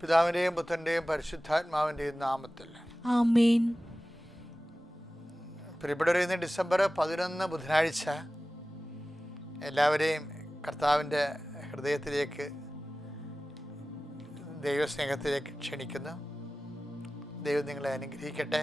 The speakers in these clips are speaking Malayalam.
പിതാവിന്റെയും പുത്രന്റെയും പരിശുദ്ധാത്മാവിന്റെയും നാമത്തിൽ ആമേൻ ഡിസംബർ പതിനൊന്ന് ബുധനാഴ്ച എല്ലാവരെയും കർത്താവിൻ്റെ ഹൃദയത്തിലേക്ക് ദൈവസ്നേഹത്തിലേക്ക് ക്ഷണിക്കുന്നു ദൈവം നിങ്ങളെ അനുഗ്രഹിക്കട്ടെ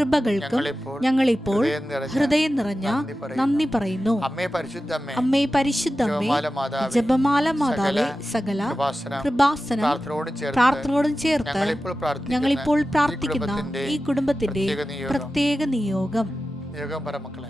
കൃപകൾക്കും ഞങ്ങളിപ്പോൾ ഹൃദയം നിറഞ്ഞ നന്ദി പറയുന്നു അമ്മേ പരിശുദ്ധമ്മേ ജപമാല മാതാവേ സകല കൃപാസനം പ്രാർത്ഥനയോടും ചേർത്ത് ഞങ്ങളിപ്പോൾ പ്രാർത്ഥിക്കുന്ന ഈ കുടുംബത്തിന്റെ പ്രത്യേക നിയോഗം നിയോഗം പറ മക്കളെ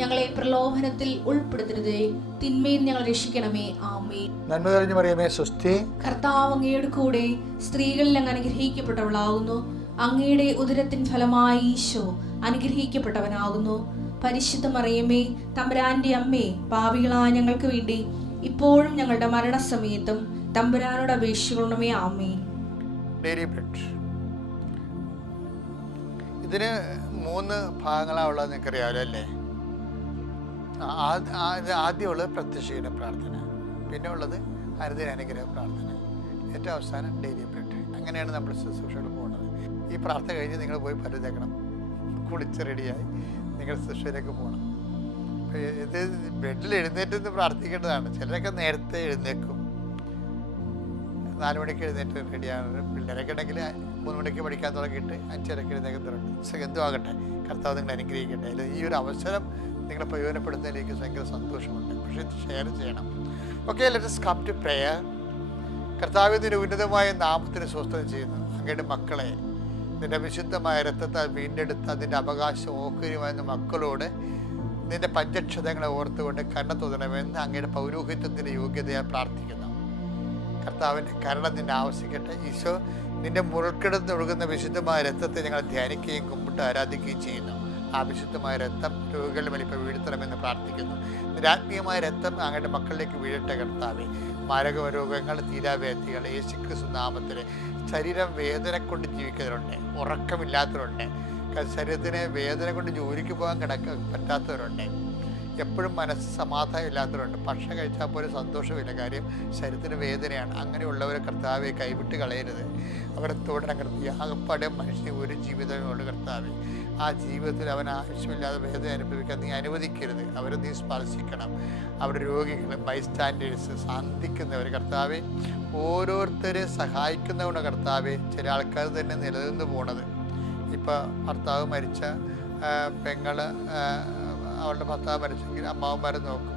ഞങ്ങളെ പ്രലോഭനത്തിൽ ഉൾപ്പെടുത്തരുതേ തിന്മയിൽ ഞങ്ങൾ രക്ഷിക്കണമേ ആമേ നന്മ തെളിഞ്ഞു മറിയമേ സ്വസ്തി കർത്താവ് അങ്ങയുടെ കൂടെ സ്ത്രീകളിൽ അങ്ങ് അനുഗ്രഹിക്കപ്പെട്ടവളാകുന്നു അങ്ങയുടെ ഉദരത്തിൻ ഫലമായി ഈശോ അനുഗ്രഹിക്കപ്പെട്ടവനാകുന്നു പരിശുദ്ധ മറിയമേ തമ്പുരാന്റെ അമ്മേ പാവികളായ ഞങ്ങൾക്ക് വേണ്ടി ഇപ്പോഴും ഞങ്ങളുടെ മരണസമയത്തും തമ്പുരാനോട് അപേക്ഷിക്കണമേ ആമേ ഇതിന് മൂന്ന് ഭാഗങ്ങളാണ് ഉള്ളത് നിങ്ങൾക്കറിയാമല്ലോ അല്ലേ ആദ്യമുള്ളത് പ്രത്യക്ഷീന പ്രാർത്ഥന പിന്നെ ഉള്ളത് അനുദിന അനുഗ്രഹ പ്രാർത്ഥന ഏറ്റവും അവസാനം ഡെയിലി ബ്രെഡ് അങ്ങനെയാണ് നമ്മൾ ശുശ്രൂഷയോട് പോകുന്നത് ഈ പ്രാർത്ഥന കഴിഞ്ഞ് നിങ്ങൾ പോയി പരിചയക്കണം കുളിച്ച് റെഡിയായി നിങ്ങൾ ശുശ്രൂഷയിലേക്ക് പോകണം ഇത് ബെഡിൽ എഴുന്നേറ്റ് പ്രാർത്ഥിക്കേണ്ടതാണ് ചിലരൊക്കെ നേരത്തെ എഴുന്നേക്കും നാല് മണിക്ക് എഴുന്നേറ്റ് റെഡിയാണ് പിള്ളേരൊക്കെ ഉണ്ടെങ്കിൽ മൂന്ന് മണിക്ക് പഠിക്കാൻ തുടങ്ങിയിട്ട് അഞ്ചരക്ക് എഴുന്നേക്കുന്നുണ്ട് സോ എന്തു ആകട്ടെ കർത്താവ് നിങ്ങൾ അനുഗ്രഹിക്കട്ടെ അല്ലെങ്കിൽ ഈ ഒരു അവസരം നിങ്ങളെ പ്രയോജനപ്പെടുന്നതിൽ ഭയങ്കര സന്തോഷമുണ്ട് പക്ഷേ ഇത് ഷെയർ ചെയ്യണം okay let's come to prayer കർത്താവിൻ്റെ ഉന്നതമായ നാമത്തിന് സ്വസ്ഥം ചെയ്യുന്നു അങ്ങയുടെ മക്കളെ നിന്റെ വിശുദ്ധമായ രക്തത്താൽ വീണ്ടെടുത്ത് അതിൻ്റെ അവകാശം ഓഹരിയുമായിരുന്ന മക്കളോട് നിന്റെ പഞ്ചക്ഷതങ്ങളെ ഓർത്തുകൊണ്ട് കണ്ണത്തുതണമെന്ന് അങ്ങയുടെ പൗരോഹിത്വത്തിൻ്റെ യോഗ്യതയാൽ പ്രാർത്ഥിക്കുന്നു കർത്താവിൻ്റെ കരണം നിന്നെ ആവശ്യിക്കട്ടെ ഈശോ നിന്റെ മുറുക്കിടന്ന് ഒഴുകുന്ന വിശുദ്ധമായ രക്തത്തെ ഞങ്ങൾ ധ്യാനിക്കുകയും കുമ്പിട്ട് ആരാധിക്കുകയും ചെയ്യുന്നു ആ വിശുദ്ധമായ രക്തം രോഗികളുടെ വലിപ്പം വീഴ്ത്തണമെന്ന് പ്രാർത്ഥിക്കുന്നു നിരാത്മീയമായ രക്തം അങ്ങയുടെ മക്കളിലേക്ക് വീഴട്ടെ കർത്താവെ മാരക രോഗങ്ങൾ തീരാവ്യാധികൾ യേശുക്രിസ്തു നാമത്തിൽ ശരീരം വേദന കൊണ്ട് ജീവിക്കുന്നവരുണ്ട് ഉറക്കമില്ലാത്തവരുണ്ട് ശരീരത്തിന് വേദന കൊണ്ട് ജോലിക്ക് പോകാൻ കിടക്ക പറ്റാത്തവരുണ്ട് എപ്പോഴും മനസ്സ് സമാധാനം ഇല്ലാത്തവരുണ്ട് ഭക്ഷണം കഴിച്ചാൽ പോലും സന്തോഷമില്ല കാര്യം ശരീരത്തിന് വേദനയാണ് അങ്ങനെയുള്ളവരെ കർത്താവെ കൈവിട്ട് കളയരുത് അവരെ തുടരണം കർത്തി ആകപ്പാടെ മനുഷ്യന് ഒരു ജീവിതമുള്ള കർത്താവെ ആ ജീവിതത്തിൽ അവൻ ആവശ്യമില്ലാതെ വേദന അനുഭവിക്കാൻ നീ അനുവദിക്കരുത് അവരെ നീ സ്പർശിക്കണം അവരുടെ രോഗികൾ ബൈസ്റ്റാൻഡേഴ്സ് സാന്തിക്കുന്നവർ കർത്താവെ ഓരോരുത്തരെ സഹായിക്കുന്നവണ് കർത്താവെ ചില ആൾക്കാർ തന്നെ നിലനിന്ന് പോണത് ഇപ്പോൾ ഭർത്താവ് മരിച്ച പെങ്ങൾ അവളുടെ ഭർത്താവ് മരിച്ചെങ്കിൽ അമ്മാവന്മാർ നോക്കും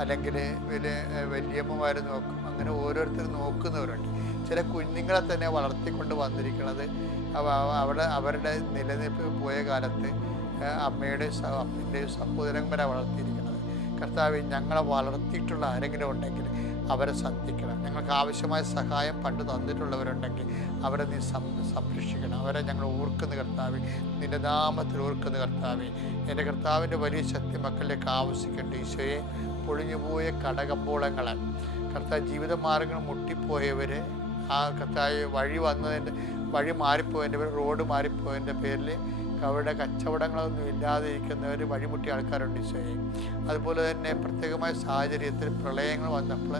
അല്ലെങ്കിൽ വലിയ വലിയമ്മമാർ നോക്കും അങ്ങനെ ഓരോരുത്തർ നോക്കുന്നവരുണ്ട് ചില കുഞ്ഞുങ്ങളെ തന്നെ വളർത്തിക്കൊണ്ട് വന്നിരിക്കുന്നത് അവിടെ അവരുടെ നിലനിൽപ്പ് പോയ കാലത്ത് അമ്മയുടെയും അപ്പൻ്റെയും സഹോദരന്മാരെ വളർത്തിയിരിക്കുന്നത് കർത്താവ് ഞങ്ങളെ വളർത്തിയിട്ടുള്ള ആരെങ്കിലും ഉണ്ടെങ്കിൽ അവരെ ശ്രദ്ധിക്കണം ഞങ്ങൾക്ക് ആവശ്യമായ സഹായം പണ്ട് തന്നിട്ടുള്ളവരുണ്ടെങ്കിൽ അവരെ നീ സംരക്ഷിക്കണം അവരെ ഞങ്ങൾ ഓർക്കുന്ന കർത്താവി നിന്റെ നാമത്തിൽ ഓർക്കുന്ന കർത്താവി എൻ്റെ കർത്താവിൻ്റെ വലിയ ശക്തി മക്കളിലേക്ക് ആവശ്യിക്കേണ്ട ഈശോയെ പൊളിഞ്ഞുപോയ കടകമ്പോളങ്ങളെ കർത്താവ് ജീവിതമാർഗങ്ങൾ മുട്ടിപ്പോയവർ ആ കർത്താവ് വഴി വന്നതിൻ്റെ വഴി മാറിപ്പോയതിൻ്റെ പേരിൽ റോഡ് മാറിപ്പോയതിൻ്റെ പേരിൽ അവരുടെ കച്ചവടങ്ങളൊന്നും ഇല്ലാതിരിക്കുന്ന ഒരു വഴിമുട്ടി ആൾക്കാരുണ്ട് ഈശോയെ അതുപോലെ തന്നെ പ്രത്യേകമായ സാഹചര്യത്തിൽ പ്രളയങ്ങൾ വന്നപ്പോൾ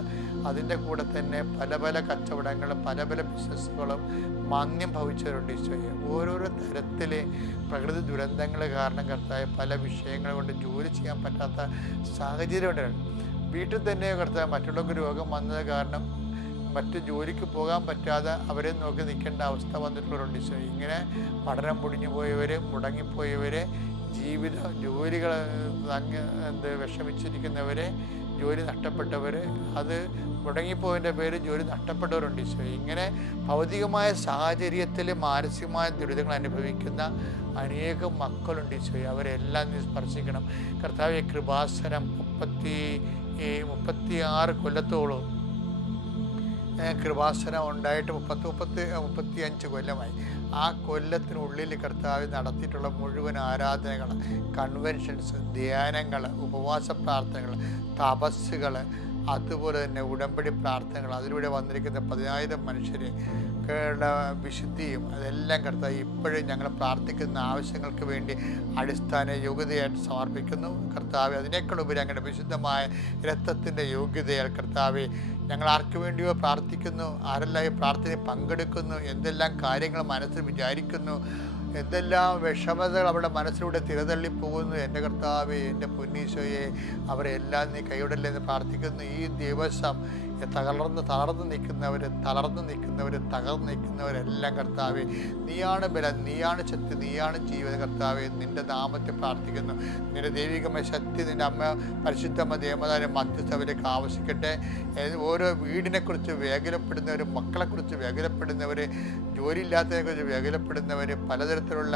അതിൻ്റെ കൂടെ തന്നെ പല പല കച്ചവടങ്ങളും പല പല ബിസിനസ്സുകളും മാന്യം ഭവിച്ചവരുണ്ട് ഈശോയെ ഓരോരോ തരത്തിലെ പ്രകൃതി ദുരന്തങ്ങൾ കാരണം കർത്താവ് പല വിഷയങ്ങൾ കൊണ്ട് ജോലി ചെയ്യാൻ പറ്റാത്ത സാഹചര്യം ഉണ്ടായിരുന്നു വീട്ടിൽ തന്നെ കർത്താവ് മറ്റുള്ളവർക്ക് രോഗം വന്നത് കാരണം മറ്റ് ജോലിക്ക് പോകാൻ പറ്റാതെ അവരെ നോക്കി നിൽക്കേണ്ട അവസ്ഥ വന്നിട്ടുള്ളവരുണ്ട് ഈശോ ഇങ്ങനെ പഠനം പൊടിഞ്ഞു പോയവർ മുടങ്ങിപ്പോയവർ ജീവിത ജോലികൾ തങ്ങ് എന്ത് വിഷമിച്ചിരിക്കുന്നവരെ ജോലി നഷ്ടപ്പെട്ടവർ അത് മുടങ്ങിപ്പോയതിൻ്റെ പേര് ജോലി നഷ്ടപ്പെട്ടവരുണ്ട് ഈശോ ഇങ്ങനെ ഭൗതികമായ സാഹചര്യത്തിൽ മാനസികമായ ദുരിതങ്ങൾ അനുഭവിക്കുന്ന അനേകം മക്കളുണ്ട് ഈശോ അവരെല്ലാം നീ സ്പർശിക്കണം കർത്താവ് കൃപാസനം മുപ്പത്തി മുപ്പത്തി ആറ് കൊല്ലത്തോളം കൃപാസനം ഉണ്ടായിട്ട് മുപ്പത്തി മുപ്പത്തി മുപ്പത്തി അഞ്ച് കൊല്ലമായി ആ കൊല്ലത്തിനുള്ളിൽ കർത്താവ് നടത്തിയിട്ടുള്ള മുഴുവൻ ആരാധനകൾ കൺവെൻഷൻസ് ധ്യാനങ്ങൾ ഉപവാസ പ്രാർത്ഥനകൾ തപസ്സുകൾ അതുപോലെ തന്നെ ഉടമ്പടി പ്രാർത്ഥനകൾ അതിലൂടെ വന്നിരിക്കുന്ന പതിനായിരം മനുഷ്യരെ ഞങ്ങളുടെ വിശുദ്ധിയും അതെല്ലാം കർത്താവ് ഇപ്പോഴും ഞങ്ങൾ പ്രാർത്ഥിക്കുന്ന ആവശ്യങ്ങൾക്ക് വേണ്ടി അടിസ്ഥാന യോഗ്യതയായിട്ട് സമർപ്പിക്കുന്നു കർത്താവ് അതിനേക്കാൾ ഉപരി അങ്ങനെ വിശുദ്ധമായ രക്തത്തിൻ്റെ യോഗ്യതയാൽ കർത്താവ് ഞങ്ങൾ ആർക്കു വേണ്ടിയോ പ്രാർത്ഥിക്കുന്നു ആരെല്ലാം ഈ പ്രാർത്ഥന പങ്കെടുക്കുന്നു എന്തെല്ലാം കാര്യങ്ങൾ മനസ്സിൽ വിചാരിക്കുന്നു എന്തെല്ലാം വിഷമതകൾ അവരുടെ മനസ്സിലൂടെ തിരതള്ളിപ്പോകുന്നു എൻ്റെ കർത്താവ് എൻ്റെ പൊന്നീശോയെ അവരെല്ലാം നീ കൈവിടല്ലേ എന്ന് പ്രാർത്ഥിക്കുന്നു ഈ ദിവസം തകർന്ന് തളർന്ന് നിൽക്കുന്നവർ തളർന്ന് നിൽക്കുന്നവർ തകർന്ന് നിൽക്കുന്നവരെല്ലാം കർത്താവ് നീയാണ് ബലം നീയാണ് ശക്തി നീയാണ് ജീവൻ കർത്താവ് നിന്റെ നാമത്തെ പ്രാർത്ഥിക്കുന്നു നിന്റെ ദൈവികമായ ശക്തി നിന്റെ അമ്മ പരിശുദ്ധമ്മ ദേവതാരം മധ്യസ്ഥവരേക്ക് ആവശ്യിക്കട്ടെ ഓരോ വീടിനെക്കുറിച്ച് വേഗലപ്പെടുന്നവർ മക്കളെക്കുറിച്ച് വേഗലപ്പെടുന്നവർ ജോലിയില്ലാത്തതിനെക്കുറിച്ച് വേഗലപ്പെടുന്നവർ പലതരത്തിലുള്ള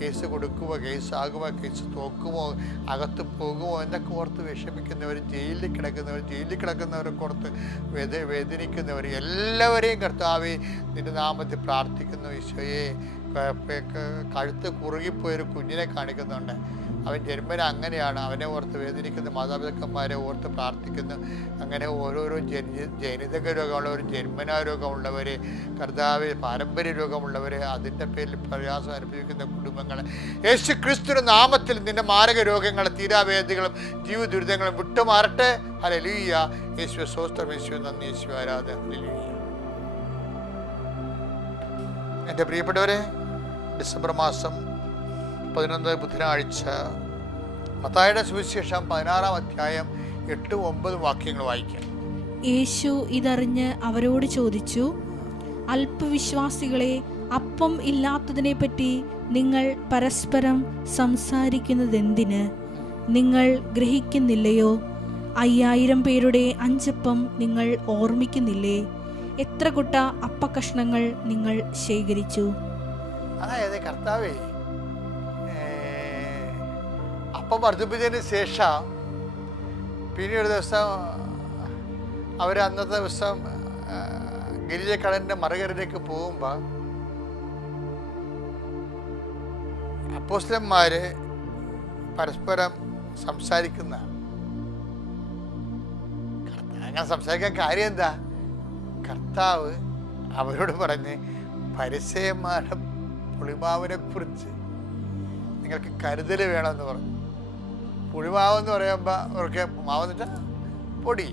കേസ് കൊടുക്കുമോ കേസാകുമോ കേസ് തോക്കുമോ അകത്ത് പോകുമോ എന്നൊക്കെ ഓർത്ത് വിഷമിക്കുന്നവർ ജയിലിൽ കിടക്കുന്നവർ ജയിലിൽ കിടക്കുന്നവരെ കുറത്ത് വേദ വേദനിക്കുന്നവർ എല്ലാവരെയും കർത്താവേ നിന്റെ നാമത്തിൽ പ്രാർത്ഥിക്കുന്നു ഈശോയെ കഴുത്ത് കുറുകിപ്പോയൊരു കുഞ്ഞിനെ കാണിക്കുന്നുണ്ട് അവൻ ജന്മന അങ്ങനെയാണ് അവനെ ഓർത്ത് വേദനിക്കുന്നു മാതാപിതാക്കന്മാരെ ഓർത്ത് പ്രാർത്ഥിക്കുന്നു അങ്ങനെ ഓരോരോ ജനി ജനിതക രോഗമുള്ളവർ ഒരു രോഗമുള്ളവർ കർത്താവ് പാരമ്പര്യ രോഗമുള്ളവർ അതിൻ്റെ പേരിൽ പ്രയാസം അനുഭവിക്കുന്ന കുടുംബങ്ങൾ യേശു ക്രിസ്തുവിൻ്റെ നാമത്തിൽ നിന്റെ മാരക രോഗങ്ങൾ തീരാവേദികളും ജീവ ദുരിതങ്ങളും വിട്ടുമാറട്ടെ അല്ലെ ലീയ യേശു സ്വസ്ഥം യേശു നന്ദി യേശു ആരാധന എൻ്റെ പ്രിയപ്പെട്ടവരെ ഡിസംബർ മാസം പതിനൊന്ന് ബുധനാഴ്ച മത്തായുടെ സുവിശേഷം പതിനാറാം അധ്യായം എട്ട് ഒമ്പത് വാക്യങ്ങൾ വായിക്കാം യേശു ഇതറിഞ്ഞ് അവരോട് ചോദിച്ചു അല്പവിശ്വാസികളെ അപ്പം ഇല്ലാത്തതിനെ പറ്റി നിങ്ങൾ പരസ്പരം എന്തിന് നിങ്ങൾ ഗ്രഹിക്കുന്നില്ലയോ അയ്യായിരം പേരുടെ അഞ്ചപ്പം നിങ്ങൾ ഓർമ്മിക്കുന്നില്ലേ എത്ര കുട്ട അപ്പക്കഷ്ണങ്ങൾ നിങ്ങൾ ശേഖരിച്ചു അതായത് കർത്താവേ അപ്പം വർദ്ധിപ്പിച്ചതിന് ശേഷം പിന്നീട് ദിവസം അവർ അന്നത്തെ ദിവസം ഗിരിജക്കടലിൻ്റെ മറുകരയിലേക്ക് പോകുമ്പോൾ അപ്പോസ്ലന്മാർ പരസ്പരം സംസാരിക്കുന്ന അങ്ങനെ സംസാരിക്കാൻ കാര്യം എന്താ കർത്താവ് അവരോട് പറഞ്ഞ് പരിചയമാരുടെ പുളിമാവിനെ കുറിച്ച് നിങ്ങൾക്ക് കരുതൽ വേണമെന്ന് പറഞ്ഞു പുളിമാവെന്ന് പറയുമ്പോൾ അവർക്ക് മാവെന്നിട്ട് പൊടി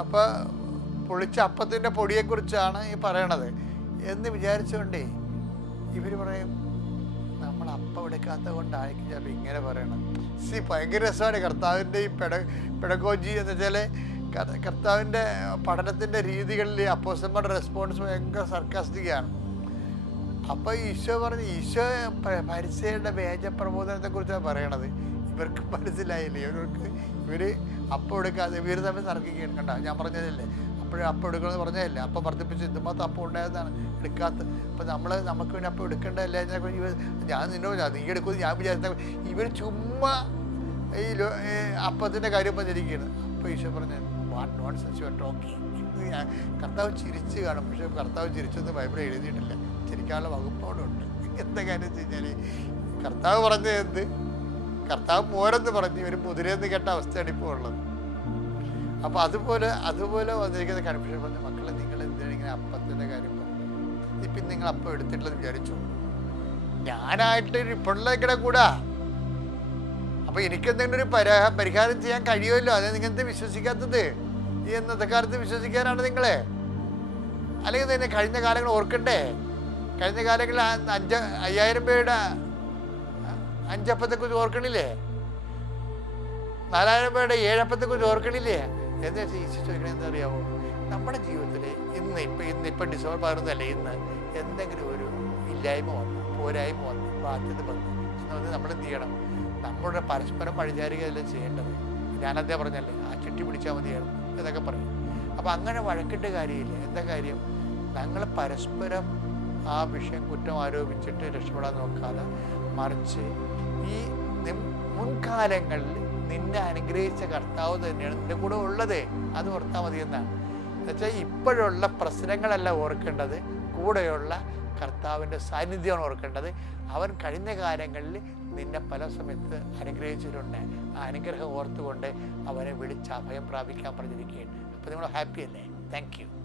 അപ്പോൾ പൊളിച്ച അപ്പത്തിൻ്റെ പൊടിയെക്കുറിച്ചാണ് ഈ പറയണത് എന്ന് വിചാരിച്ചുകൊണ്ടേ ഇവർ പറയും നമ്മൾ അപ്പം എടുക്കാത്തത് കൊണ്ടായിരിക്കും ചിലപ്പോൾ ഇങ്ങനെ പറയണം സി ഭയങ്കര രസമാണ് കർത്താവിൻ്റെ ഈ പെട പെടഗോജി എന്ന് വെച്ചാൽ കർത്താവിൻ്റെ പഠനത്തിൻ്റെ രീതികളിൽ അപ്പോസന്മാരുടെ റെസ്പോൺസ് ഭയങ്കര സർക്കാസ്റ്റിക്കാണ് അപ്പോൾ ഈശോ പറഞ്ഞ് ഈശോ പരിസയുടെ വേജപ്രബോധനത്തെക്കുറിച്ചാണ് പറയണത് ഇവർക്ക് മനസ്സിലായില്ലേ ഇവർക്ക് ഇവർ അപ്പം എടുക്കാതെ ഇവർ തമ്മിൽ തർക്കിക്കുകയാണ് കണ്ട ഞാൻ പറഞ്ഞതല്ലേ അപ്പോഴും അപ്പം എടുക്കണമെന്ന് പറഞ്ഞതല്ലേ അപ്പം വർദ്ധിപ്പിച്ച് ഇതുമാത്രം അപ്പം ഉണ്ടായതാണ് എടുക്കാത്ത അപ്പം നമ്മൾ നമുക്ക് വേണ്ടി അപ്പം എടുക്കേണ്ടതല്ല ഞാൻ നിന്നോട് നീ എടുക്കുമെന്ന് ഞാൻ വിചാരിച്ച ഇവർ ചുമ്മാ ഈ അപ്പത്തിൻ്റെ കാര്യം പറഞ്ഞിരിക്കുകയാണ് അപ്പോൾ ഈശോ പറഞ്ഞു വാട്ട് നോട്ട് സച്ച് യു ഞാൻ കർത്താവ് ചിരിച്ച് കാണും പക്ഷേ കർത്താവ് ചിരിച്ചെന്ന് ബൈബിൾ എഴുതിയിട്ടില്ല ചിരിക്കാനുള്ള വകുപ്പോടുണ്ട് എന്താ കാര്യം വെച്ച് കഴിഞ്ഞാൽ കർത്താവ് പറഞ്ഞത് എന്ത് കർത്താവ് മോരെന്ന് പറഞ്ഞു ഇവർ മുതിരെന്ന് കേട്ട അവസ്ഥയാണ് ഇപ്പോൾ ഉള്ളത് അപ്പൊ അതുപോലെ അതുപോലെ വന്നിരിക്കുന്ന കൺഫ്യൂഷൻ പറഞ്ഞു മക്കളെ നിങ്ങൾ എന്തിനാണ് ഇങ്ങനെ അപ്പത്തിന്റെ കാര്യം പറഞ്ഞു ഇപ്പൊ നിങ്ങൾ അപ്പം എടുത്തിട്ടില്ലെന്ന് വിചാരിച്ചു ഞാനായിട്ട് ഇപ്പോഴുള്ള കൂടാ അപ്പൊ എനിക്ക് എന്തെങ്കിലും ഒരു പരിഹാരം ചെയ്യാൻ കഴിയുമല്ലോ അതെ നിങ്ങൾക്ക് വിശ്വസിക്കാത്തത് ഈ ഇന്നത്തെ കാലത്ത് വിശ്വസിക്കാനാണ് നിങ്ങളെ അല്ലെങ്കിൽ തന്നെ കഴിഞ്ഞ കാലങ്ങൾ ഓർക്കണ്ടേ കഴിഞ്ഞ കാലങ്ങളിൽ അഞ്ച് അയ്യായിരം പേരുടെ കുറിച്ച് ഓർക്കണില്ലേ നാലായിരം ഏഴപ്പത്തെ കുറിച്ച് ഓർക്കണില്ലേ എന്ന് വെച്ചാൽ ഈശോ ചോദിക്കണേ എന്താ അറിയാമോ നമ്മുടെ ജീവിതത്തിൽ ഇന്ന് ഇപ്പം ഇന്ന് ഇപ്പം ഡിസംബർ പതിനൊന്നല്ലേ ഇന്ന് എന്തെങ്കിലും ഒരു ഇല്ലായ്മ വന്നു പോരായ്മ വന്നു ബാധ്യത വന്നു വന്ന് നമ്മൾ എന്ത് ചെയ്യണം നമ്മുടെ പരസ്പരം പഴിചാരികയെല്ലാം ചെയ്യേണ്ടത് ഞാനതേ പറഞ്ഞല്ലേ ആ ചുറ്റി പിടിച്ചാൽ മതിയായിരുന്നു എന്നൊക്കെ പറയും അപ്പം അങ്ങനെ വഴക്കിട്ട് കാര്യമില്ല എന്താ കാര്യം ഞങ്ങൾ പരസ്പരം ആ വിഷയം കുറ്റം ആരോപിച്ചിട്ട് രക്ഷപ്പെടാൻ നോക്കാതെ മറിച്ച് ഈ മുൻകാലങ്ങളിൽ നിന്നെ അനുഗ്രഹിച്ച കർത്താവ് തന്നെയാണ് നിന്റെ കൂടെ ഉള്ളത് അത് ഓർത്താൽ മതി എന്നാണ് എന്നുവെച്ചാൽ ഇപ്പോഴുള്ള പ്രശ്നങ്ങളല്ല ഓർക്കേണ്ടത് കൂടെയുള്ള കർത്താവിൻ്റെ സാന്നിധ്യമാണ് ഓർക്കേണ്ടത് അവൻ കഴിഞ്ഞ കാലങ്ങളിൽ നിന്നെ പല സമയത്ത് അനുഗ്രഹിച്ചിട്ടുണ്ട് ആ അനുഗ്രഹം ഓർത്തുകൊണ്ട് അവനെ വിളിച്ച് അഭയം പ്രാപിക്കാൻ പറഞ്ഞിരിക്കുകയാണ് അപ്പോൾ നിങ്ങൾ ഹാപ്പി അല്ലേ താങ്ക് യു